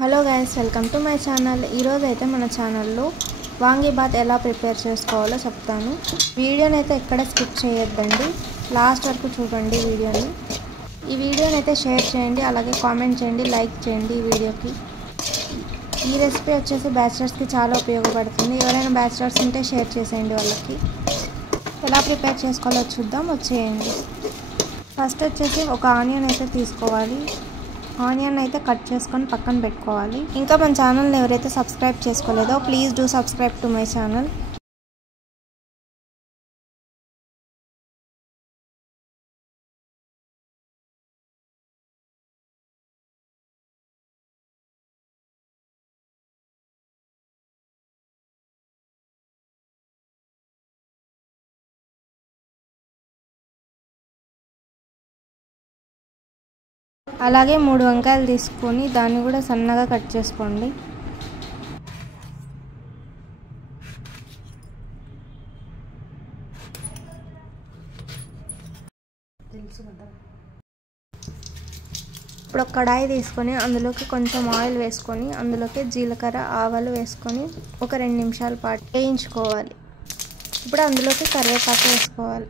Hello guys, welcome to my channel. ఈరోజు అయితే మన ఛానల్లో వాంగీబాత్ ఎలా ప్రిపేర్ చేసుకోవాలో చెప్తాను. వీడియోని అయితే ఎక్కడ స్కిప్ చేయొద్దండి, లాస్ట్ వరకు చూడండి వీడియోని. ఈ వీడియోని అయితే షేర్ చేయండి, అలాగే కామెంట్ చేయండి, లైక్ చేయండి ఈ వీడియోకి. ఈ రెసిపీ వచ్చేసి బ్యాచిలర్స్కి చాలా ఉపయోగపడుతుంది. ఎవరైనా బ్యాచిలర్స్ ఉంటే షేర్ చేసేయండి వాళ్ళకి. ఎలా ప్రిపేర్ చేసుకోవాలో చూద్దాం, వచ్చేయండి. ఫస్ట్ వచ్చేసి ఒక ఆనియన్ అయితే తీసుకోవాలి. ఆనియన్ అయితే కట్ చేసుకొని పక్కన పెట్టుకోవాలి. ఇంకా మన ఛానల్ని ఎవరైతే సబ్స్క్రైబ్ చేసుకోలేదో please do subscribe to my channel. అలాగే 3 వంకాయలు తీసుకొని దాన్ని కూడా సన్నగా కట్ చేసుకోండి. ఇప్పుడు ఒక కడాయి తీసుకొని అందులోకి కొంచెం ఆయిల్ వేసుకొని అందులోకి జీలకర్ర ఆవాలు వేసుకొని ఒక 2 నిమిషాల పాటు వేయించుకోవాలి. ఇప్పుడు అందులోకి కరివేపాకు వేసుకోవాలి.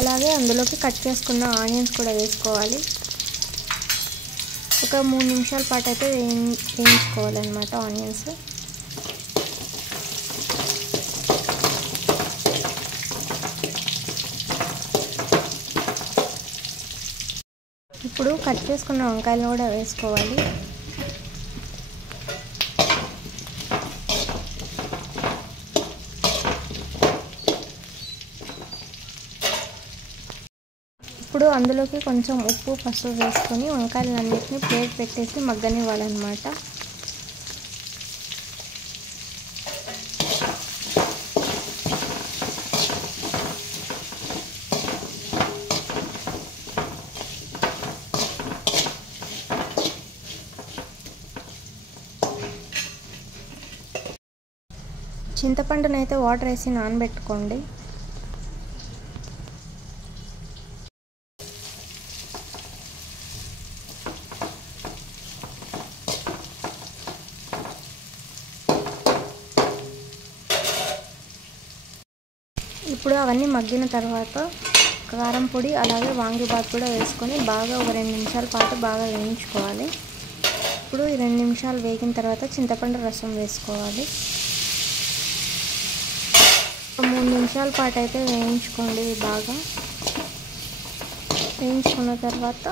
అలాగే అందులోకి కట్ చేసుకున్న ఆనియన్స్ కూడా వేసుకోవాలి. ఒక 3 నిమిషాల పాటు అయితే వేయించుకోవాలన్నమాట ఆనియన్స్. ఇప్పుడు కట్ చేసుకున్న వంకాయలు కూడా వేసుకోవాలి. ఇప్పుడు అందులోకి కొంచెం ఉప్పు పసుపు వేసుకొని వంకాయలన్నిటిని ప్లేట్ పెట్టేసి మగ్గనివ్వాలన్నమాట. చింతపండునైతే వాటర్ వేసి నానబెట్టుకోండి. ఇప్పుడు అవన్నీ మగ్గిన తర్వాత కారం పొడి అలాగే వాంగీబాత్ కూడా వేసుకొని బాగా ఒక 2 నిమిషాల పాటు బాగా వేయించుకోవాలి. ఇప్పుడు ఈ 2 నిమిషాలు వేగిన తర్వాత చింతపండు రసం వేసుకోవాలి. 3 నిమిషాల పాటు అయితే వేయించుకోండి. బాగా వేయించుకున్న తర్వాత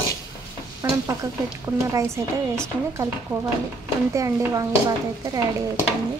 మనం పక్కకు పెట్టుకున్న రైస్ అయితే వేసుకొని కలుపుకోవాలి. అంతే అండి, వాంగీబాత్ అయితే రెడీ అయిపోయింది.